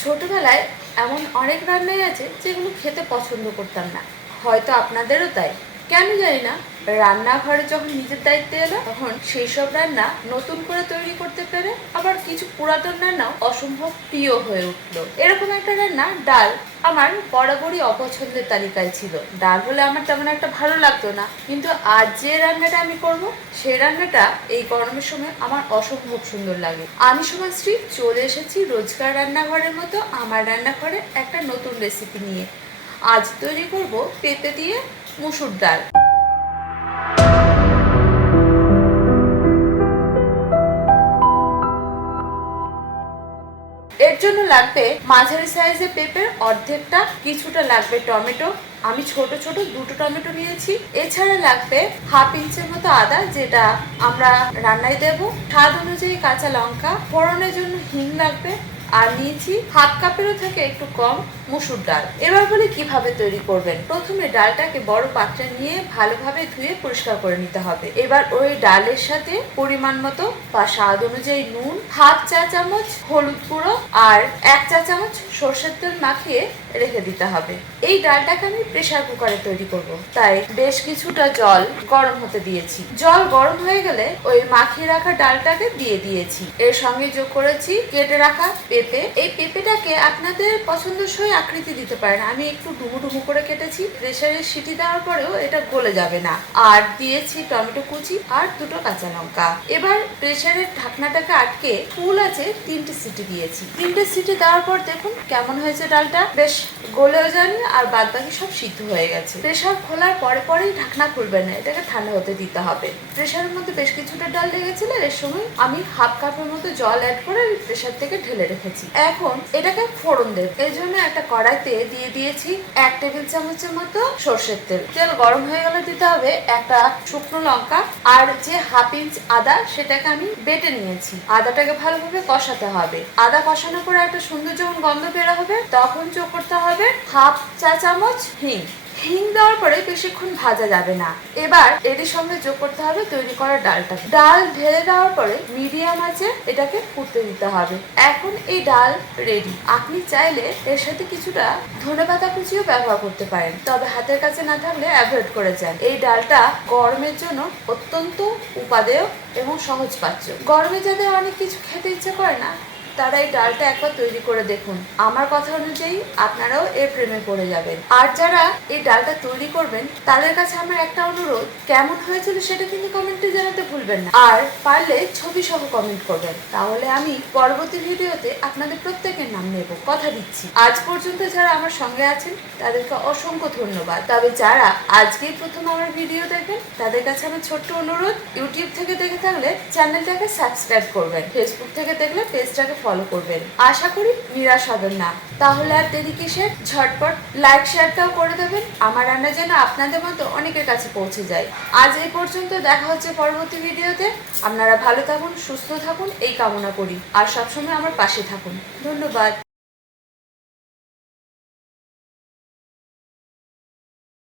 ছোটবেলায় এমন অনেক রান্নাই আছে যেগুলো খেতে পছন্দ করতাম না। হয়তো আপনাদেরও তাই। কেন জানি না, রান্নাঘরে যখন নিজের দায়িত্বে এলো, তখন সেই সব রান্না নতুন করে তৈরি করতে পেরে আবার কিছু পুরাতন রান্নাও অসম্ভব প্রিয় হয়ে উঠল। এরকম একটা রান্না ডাল আমার বরাবরই অপছন্দের তালিকায় ছিল। ডাল হলে আমার তেমন একটা ভালো লাগতো না, কিন্তু আজ যে রান্নাটা আমি করব, সেই রান্নাটা এই গরমের সময় আমার অসম্ভব সুন্দর লাগে। আমি সমাজশ্রী চলে এসেছি রোজকার রান্নাঘরের মতো আমার রান্নাঘরে একটা নতুন রেসিপি নিয়ে। আজ তৈরি করব পেঁপে দিয়ে মুসুর ডাল। এর জন্য লাগবে মাঝারি সাইজের পেঁপের অর্ধেকটা, কিছুটা লাগবে টমেটো। আমি ছোট ছোট দুটো টমেটো নিয়েছি। এছাড়া লাগবে হাফ ইঞ্চের মতো আদা, যেটা আমরা রান্নায় দেব। স্বাদ অনুযায়ী কাঁচা লঙ্কা। ফোড়নের জন্য হিং লাগবে। আর নিয়েছি হাফ কাপেরও থেকে একটু কম মুসুর ডাল। এবার বলে কীভাবে তৈরি করবেন? প্রথমে ডালটাকে বড় পাত্রে নিয়ে ভালোভাবে ধুয়ে পরিষ্কার করে নিতে হবে। এবার ওই ডালের সাথে পরিমাণ মতো বা স্বাদ অনুযায়ী নুন, হাফ চা চামচ হলুদ গুঁড়ো আর এক চা চামচ সর্ষের তেল মাখিয়ে রেখে দিতে হবে। এই ডালটাকে আমি প্রেসার কুকারে তৈরি করব। তাই বেশ কিছুটা জল গরম হতে দিয়েছি। জল গরম হয়ে গেলে ওই মাখিয়ে রাখা ডালটাকে দিয়ে দিয়েছি। এর সঙ্গে যোগ করেছি কেটে রাখা পেঁপে। এই পেঁপেটাকে আপনাদের পছন্দসই আকৃতি দিতে পারেন। আমি একটু ডুমু ডুমু করে কেটেছি। প্রেসারের সিটি দেওয়ার পরেও এটা গলে যাবে না। আর দিয়েছি টমেটো কুচি আর দুটো কাঁচা লঙ্কা। এবার প্রেশারের ঢাকনাটাকে আটকে ফুল আছে তিনটে সিটি দিয়েছি। তিনটে সিটি দেওয়ার পর দেখুন কেমন হয়েছে ডালটা। বেশ গলেও যায়নি আর বাদ বাকি সব সিদ্ধ হয়ে গেছে। প্রেশার খোলার পরে পরেই ঢাকনা খুলবেন না। এটাকে ঠান্ডা হতে দিতে হবে। প্রেশারের মধ্যে বেশ কিছুটা ডাল লেগেছিল। এর সময় আমি হাফ কাপের মতো জল অ্যাড করে প্রেশার থেকে ঢেলে রেখেছি। এখন এটাকে ফোড়ন দেব। এই জন্য একটা কড়াইতে দিয়ে দিয়েছি এক টেবিল চামচের মতো সর্ষের তেল। তেল গরম হয়ে গেলে দিতে হবে একটা শুকনো লঙ্কা আর যে হাফ ইঞ্চ আদা সেটাকে আমি বেটে নিয়েছি। আদাটাকে ভালোভাবে কষাতে হবে। আদা কষানোর পরে একটা সুন্দর যখন গন্ধ বের হবে তখন যোগ করতে হবে হাফ চা চামচ হিং। হিং দেওয়ার পরে বেশিক্ষণ ভাজা যাবে না। এবার এর সঙ্গে যোগ করতে হবে তৈরি করা ডালটা ডাল ঢেলে দেওয়ার পরে মিডিয়াম আছে, এটাকে ফুটতে দিতে হবে। এখন এই ডাল রেডি আপনি চাইলে এর সাথে কিছুটা ধনে পাতা কুচিও ব্যবহার করতে পারেন। তবে হাতের কাছে না থাকলে অ্যাভয়েড করে যান। এই ডালটা গরমের জন্য অত্যন্ত উপাদেয় এবং সহজ পাচ্য গরমে যাদের অনেক কিছু খেতে ইচ্ছে করে না তারা এই ডালটা একবার তৈরি করে দেখুন। আমার কথা অনুযায়ী আপনারাও এর প্রেমে পড়ে যাবেন। আর যারা এই ডালটা তৈরি করবেন, তাদের কাছে আমার একটা অনুরোধ, কেমন হয়েছিল সেটা কিন্তু কমেন্টে জানাতে ভুলবেন না। আর পারলে ছবি সহ কমেন্ট করবেন। তাহলে আমি পরবর্তী ভিডিওতে আপনাদের প্রত্যেকের নাম নেব। কথা দিচ্ছি। আজ পর্যন্ত যারা আমার সঙ্গে আছেন, তাদেরকে অসংখ্য ধন্যবাদ। তবে যারা আজকেই প্রথম আমার ভিডিও দেখবেন তাদের কাছে আমার ছোট্ট অনুরোধ, ইউটিউব থেকে দেখে থাকলে চ্যানেলটাকে সাবস্ক্রাইব করবেন। ফেসবুক থেকে দেখলে পেজটাকে ফলো করবেন। আশা করি নিরাশ হবেন না। তাহলে আর দেরি কিসের? ঝটপট লাইক শেয়ারটাও করে দেবেন। আমার রান্না যেন আপনাদের মতো অনেকের কাছে পৌঁছে যায়। আজ এই পর্যন্ত দেখা হচ্ছে পরবর্তী ভিডিওতে। আপনারা ভালো থাকুন, সুস্থ থাকুন, এই কামনা করি। আর সবসময় আমার পাশে থাকুন। ধন্যবাদ।